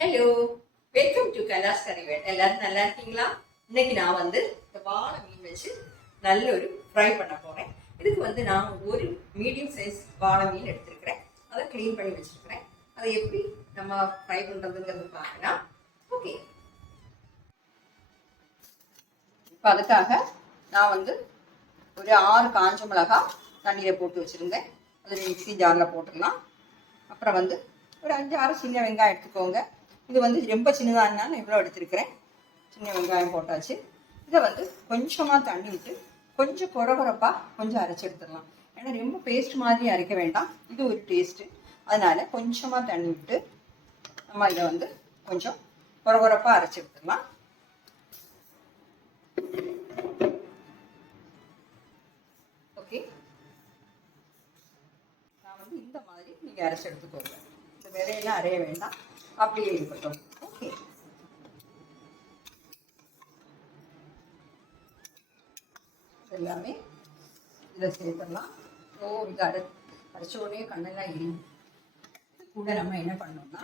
Hello, welcome to கலாஸ் கறிவேட். எல்லாரும் நல்லா இருக்கீங்களா? இன்னைக்கு நான் வந்து இந்த வாழை மீன் வச்சு நல்ல ஒரு ஃப்ரை பண்ண போறேன். இதுக்கு வந்து நான் ஒரு மீடியம் சைஸ் வாழை மீன் எடுத்திருக்கிறேன். அதை க்ளீன் பண்ணி வச்சிருக்கிறேன். அதை எப்படி நம்ம ஃப்ரை பண்றதுங்கிறது பார்க்கலாம். ஓகே, இப்போ அதுக்காக நான் வந்து ஒரு 6 காஞ்ச மிளகாய் தண்ணியில் போட்டு வச்சுருந்தேன். அது மிக்ஸி ஜாரில் போட்டுடலாம். அப்புறம் வந்து ஒரு 5-6 சின்ன வெங்காயம் எடுத்துக்கோங்க. இது வந்து ரொம்ப சின்னதாக இருந்தால் நான் இவ்வளோ எடுத்துருக்கிறேன். சின்ன வெங்காயம் போட்டாச்சு. இதை வந்து கொஞ்சமாக தண்ணி விட்டு கொஞ்சம் குறகுறப்பாக கொஞ்சம் அரைச்சி எடுத்துடலாம். ஏன்னா ரொம்ப பேஸ்ட் மாதிரி அரைக்க வேண்டாம், இது ஒரு டேஸ்ட்டு. அதனால் கொஞ்சமாக தண்ணி விட்டு நம்ம இதை வந்து கொஞ்சம் குறகுறப்பாக அரைச்சி எடுத்துடலாம். ஓகே, நான் வந்து இந்த மாதிரி நீங்கள் அரைச்சி எடுத்துக்கோங்க. இந்த விலையெல்லாம் அரைய வேண்டாம், அப்படியே இருக்கட்டும். ஓகே, எல்லாமே இதில் சேர்த்துடலாம். ஸோ இது அரைச்ச உடனே கண்ணெல்லாம் எரியும். கூட நம்ம என்ன பண்ணோம்னா,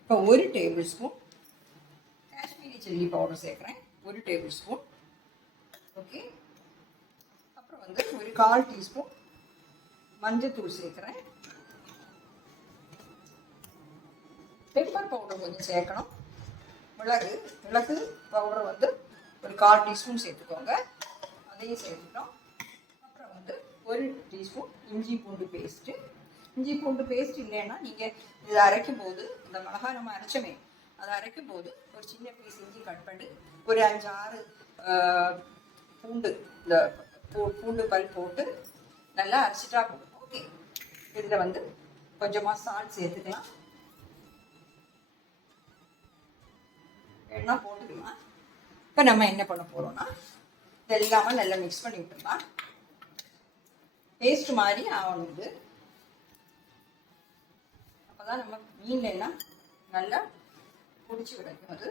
இப்போ 1 table spoon Kashmiri chilli powder சேர்க்குறேன். 1 டேபிள் ஸ்பூன். ஓகே, அப்புறம் வந்து ஒரு 1/4 டீஸ்பூன் மஞ்சத்தூள் சேர்க்குறேன். பெப்பர் பவுடர் கொஞ்சம் சேர்க்கணும். மிளகு பவுடர் வந்து ஒரு 1/4 டீஸ்பூன் சேர்த்துக்கோங்க. அதையும் சேர்த்துட்டோம். அப்புறம் வந்து 1 டீஸ்பூன் இஞ்சி பூண்டு பேஸ்ட்டு இல்லைன்னா நீங்கள் இதை அரைக்கும் போது இந்த மிளகாய் நம்ம அரைச்சோமே, அதை அரைக்கும் போது ஒரு சின்ன பீஸ் இஞ்சி கட் பண்ணி ஒரு 5-6 பூண்டு இந்த பூண்டு பல் போட்டு நல்லா அரைச்சிட்டா போதும். ஓகே, இதில் வந்து கொஞ்சமாக சால்ட் சேர்த்துக்கலாம். எல்லாம் போட்டுக்கலாம். இப்போ நம்ம என்ன பண்ண போகிறோம்னா, இது எல்லாமே நல்லா மிக்ஸ் பண்ணி விட்டுடலாம். பேஸ்ட் மாதிரி ஆகணும் இது. அப்போ தான் நம்ம மீன்ல எல்லாம் நல்லா பிடிச்சி கிடைக்கும். அது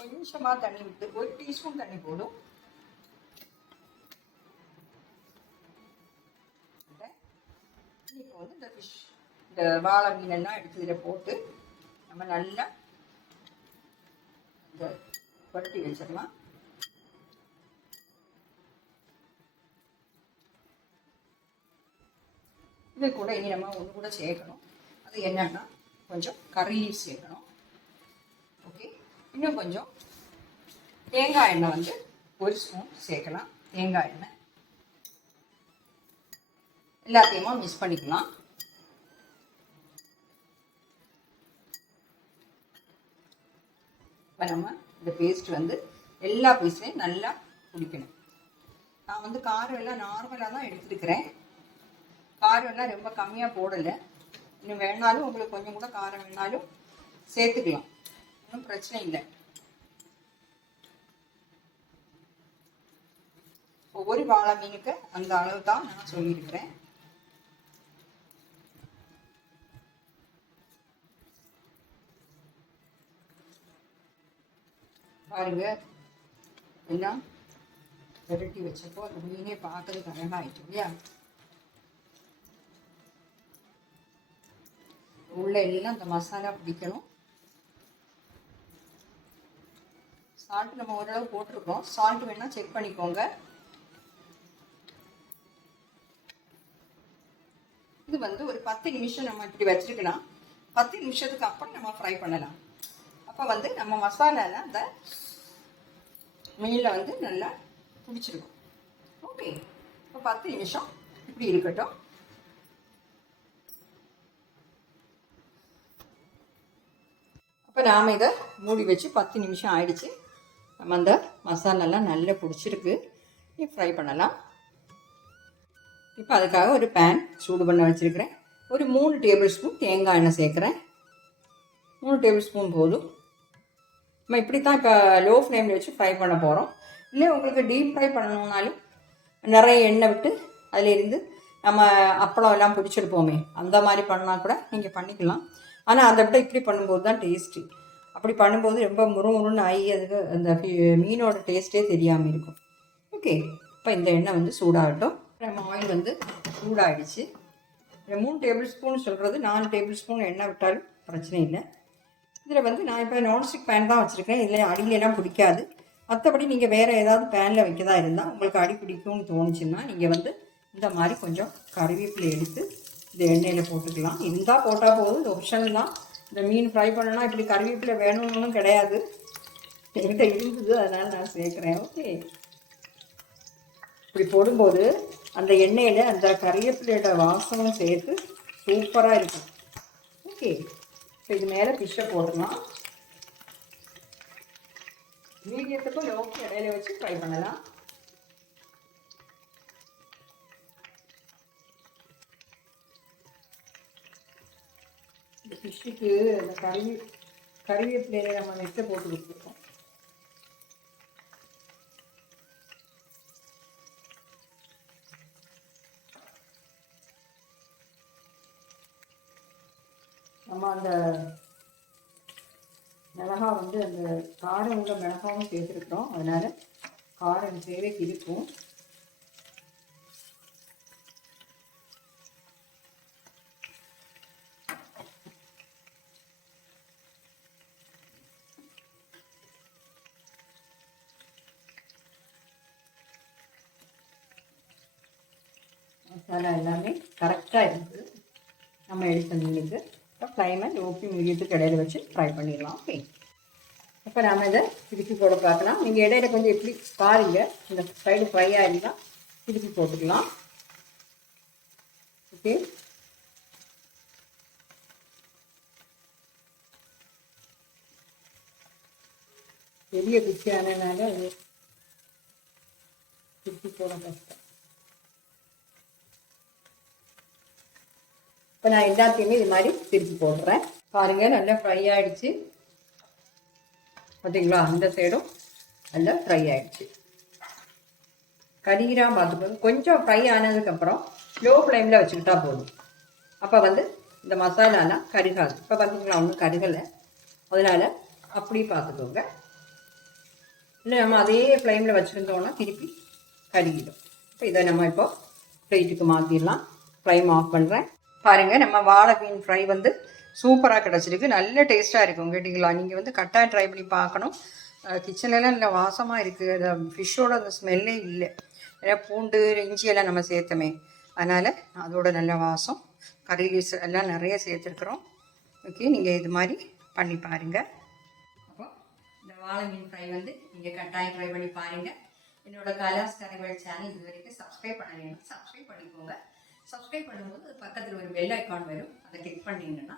கொஞ்சமாக தண்ணி விட்டு 1 டீஸ்பூன் தண்ணி போடும். இப்போ வந்து இந்த வாழை மீனெல்லாம் எடுத்து இதில் போட்டு நம்ம நல்லா இந்த புரட்டி வச்சிடலாம். இது கூட இனி நம்ம ஒன்று கூட சேர்க்கணும். அது என்னன்னா, கொஞ்சம் கறி சேர்க்கணும். ஓகே, இன்னும் கொஞ்சம் தேங்காய் எண்ணெய் வந்து 1 ஸ்பூன் சேர்க்கலாம். தேங்காய் எண்ணெய் எல்லாத்தையுமா மிக்ஸ் பண்ணிக்கலாம். இப்போ நம்ம இந்த பேஸ்ட் வந்து எல்லா பீஸ்லையும் நல்லா பிடிக்கணும். நான் வந்து காரம் எல்லாம் நார்மலாக தான் எடுத்துருக்கிறேன். காரம் எல்லாம் ரொம்ப கம்மியாக போடலை. இன்னும் வேணாலும் உங்களுக்கு கொஞ்சம் கூட காரம் வேணாலும் சேர்த்துக்கலாம், ஒன்றும் பிரச்சனை இல்லை. ஒவ்வொரு வாழை மீனுக்கு அந்த அளவு தான் நான் சொல்லியிருக்கிறேன். பாருங்க, எல்லாம் விரட்டி வச்சப்போ அந்த மீனே பார்க்கறதுக்கு அழகாயிட்டு இல்லையா? உள்ள எல்லாம் இந்த மசாலா பிடிக்கணும். சால்ட் நம்ம ஓரளவு போட்டிருக்கோம். சால்ட் வேணா செக் பண்ணிக்கோங்க. இது வந்து ஒரு 10 நிமிஷம் நம்ம இப்படி வச்சிருக்கலாம். 10 நிமிஷத்துக்கு அப்புறம் நம்ம ஃப்ரை பண்ணலாம். அப்போ வந்து நம்ம மசாலாலாம் அந்த மீனில் வந்து நல்லா பிடிச்சிருக்கும். ஓகே, இப்போ 10 நிமிஷம் இப்படி இருக்கட்டும். அப்போ நாம் இதை மூடி வச்சு 10 நிமிஷம் ஆயிடுச்சு. நம்ம அந்த மசாலாலாம் நல்லா பிடிச்சிருக்கு. ஃப்ரை பண்ணலாம். இப்போ அதுக்காக ஒரு பேன் சூடு பண்ண வச்சுருக்கிறேன். ஒரு 3 டேபிள் ஸ்பூன் தேங்காய் எண்ணெய் சேர்க்குறேன். 3 டேபிள் ஸ்பூன் போதும். நம்ம இப்படி தான் இப்போ லோ ஃப்ளேமில் வச்சு ஃப்ரை பண்ண போகிறோம். இல்லை உங்களுக்கு டீப் ஃப்ரை பண்ணணுன்னாலும் நிறைய எண்ணெய் விட்டு அதிலிருந்து நம்ம அப்பளம் எல்லாம் பிடிச்சிருப்போமே, அந்த மாதிரி பண்ணால் கூட நீங்கள் பண்ணிக்கலாம். ஆனால் அதை விட இப்படி பண்ணும்போது தான் டேஸ்ட்டு. அப்படி பண்ணும்போது ரொம்ப முறுமுறுன்னு ஆகி அதுக்கு அந்த மீனோட டேஸ்ட்டே தெரியாமல் இருக்கும். ஓகே, இப்போ இந்த எண்ணெய் வந்து சூடாகட்டும். நம்ம ஆயில் வந்து சூடாகிடுச்சு. 3 டேபிள் ஸ்பூன் சொல்கிறது 4 டேபிள் ஸ்பூன் எண்ணெய் விட்டாலும் பிரச்சனை இல்லை. இதில் வந்து நான் இப்போ நான்ஸ்டிக் பேன் தான் வச்சுருக்கேன். இதில் அடியிலெல்லாம் பிடிக்காது. மற்றபடி நீங்கள் வேறு ஏதாவது பேனில் வைக்கதா இருந்தால் உங்களுக்கு அடி பிடிக்கும்னு தோணுச்சுன்னா நீங்கள் வந்து இந்த மாதிரி கொஞ்சம் கறிவேப்பிலை எடுத்து இந்த எண்ணெயில் போட்டுக்கலாம். இருந்தால் போட்டால் போதும், இது ஆப்ஷன் தான். இந்த மீன் ஃப்ரை பண்ணணும்னா இப்படி கறிவேப்பிலை வேணும்னு கிடையாது, என்கிட்ட இருந்தது அதனால் நான் சேர்க்குறேன். ஓகே, இப்படி போடும்போது அந்த எண்ணெயில் அந்த கறிவேப்பிலையோட வாசமும் சேர்த்து சூப்பராக இருக்கும். ஓகே, இப்போ இது மேலே ஃபிஷ்ஷை போடலாம். மீடியத்துக்கும் லோக்கு இடையில வச்சு ஃப்ரை பண்ணலாம். இந்த ஃபிஷ்ஷுக்கு அந்த கறிவேப்பிலையில நம்ம நெட்டை போட்டு வச்சுருக்கோம். நம்ம அந்த மிளகா வந்து அந்த காரம் உள்ள மிளகாவும் சேர்த்துருக்குறோம், அதனால் காரம் தேவைக்கு இருக்கும். மசாலா எல்லாமே கரெக்டாக இருக்குது நம்ம எடுத்த மீனுக்கு. இப்போ ஃப்ளைமை லோக்கி மீடியத்துக்கு இடையில வச்சு ஃப்ரை பண்ணிடலாம். ஓகே, இப்போ நாம் இதை திருப்பி போட பார்க்கலாம். நீங்கள் இடையில கொஞ்சம் எப்படி பாருங்கள், இந்த சைடு ஃப்ரை ஆகிதான் திருப்பி போட்டுக்கலாம். ஓகே, பெரிய குச்சியானதுனால அது திருப்பி போட கஷ்டம். இப்போ நான் எல்லாத்தையுமே இது மாதிரி திருப்பி போடுறேன். பாருங்கள், நல்லா ஃப்ரை ஆகிடுச்சு. பார்த்தீங்களா, அந்த சைடும் நல்லா ஃப்ரை ஆகிடுச்சு. கறிகிறாக பார்த்துக்கோங்க. கொஞ்சம் ஃப்ரை ஆனதுக்கப்புறம் லோ ஃப்ளேமில் வச்சுக்கிட்டா போதும். அப்போ வந்து இந்த மசாலாலாம் கருகாது. இப்போ பார்த்தீங்களா, ஒன்றும் கருகலை, அதனால் அப்படி பார்த்துக்கோங்க. இல்லை நம்ம அதே ஃப்ளேமில் வச்சுருந்தோன்னா திருப்பி கருகிடும். இப்போ இதை நம்ம இப்போ பிளேட்டுக்கு மாற்றிடலாம். ஃப்ளைம் ஆஃப் பண்ணுறேன். பாருங்கள், நம்ம வாழை மீன் ஃப்ரை வந்து சூப்பராக கிடச்சிருக்கு. நல்ல டேஸ்ட்டாக இருக்கும். கேட்டிங்களா, நீங்கள் வந்து கட்டாயம் ட்ரை பண்ணி பார்க்கணும். கிச்சன்லலாம் நல்ல வாசமாக இருக்குது. அந்த ஃபிஷ்ஷோட அந்த ஸ்மெல்லே இல்லை. ஏன்னா பூண்டு இஞ்சியெல்லாம் நம்ம சேர்த்தமே, அதனால் அதோட நல்ல வாசம். கறி எல்லாம் நிறைய சேர்த்துருக்குறோம். ஓகே, நீங்கள் இது மாதிரி பண்ணி பாருங்கள். அப்போ இந்த வாழை மீன் ஃப்ரை வந்து நீங்கள் கட்டாயம் ட்ரை பண்ணி பாருங்கள். என்னோட கலாஸ் கரைவல் சேனல் இது வரைக்கும் சப்ஸ்கிரைப் பண்ணலைன்னா சப்ஸ்கிரைப் பண்ணிக்கோங்க. சப்ஸ்கிரைப் பண்ணும்போது பக்கத்தில் ஒரு பெல் ஐக்கான் வரும், அதை கிளிக் பண்ணிங்கன்னா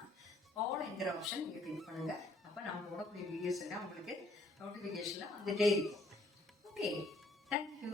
ஆல் என்கிற ஆப்ஷன் நீங்கள் கிளிக் பண்ணுங்கள். அப்போ நம்ம போடக்கூடிய வீடியோஸ் எல்லாம் உங்களுக்கு நோட்டிஃபிகேஷனில் வந்துகிட்டே இருக்கும். Okay, thank you.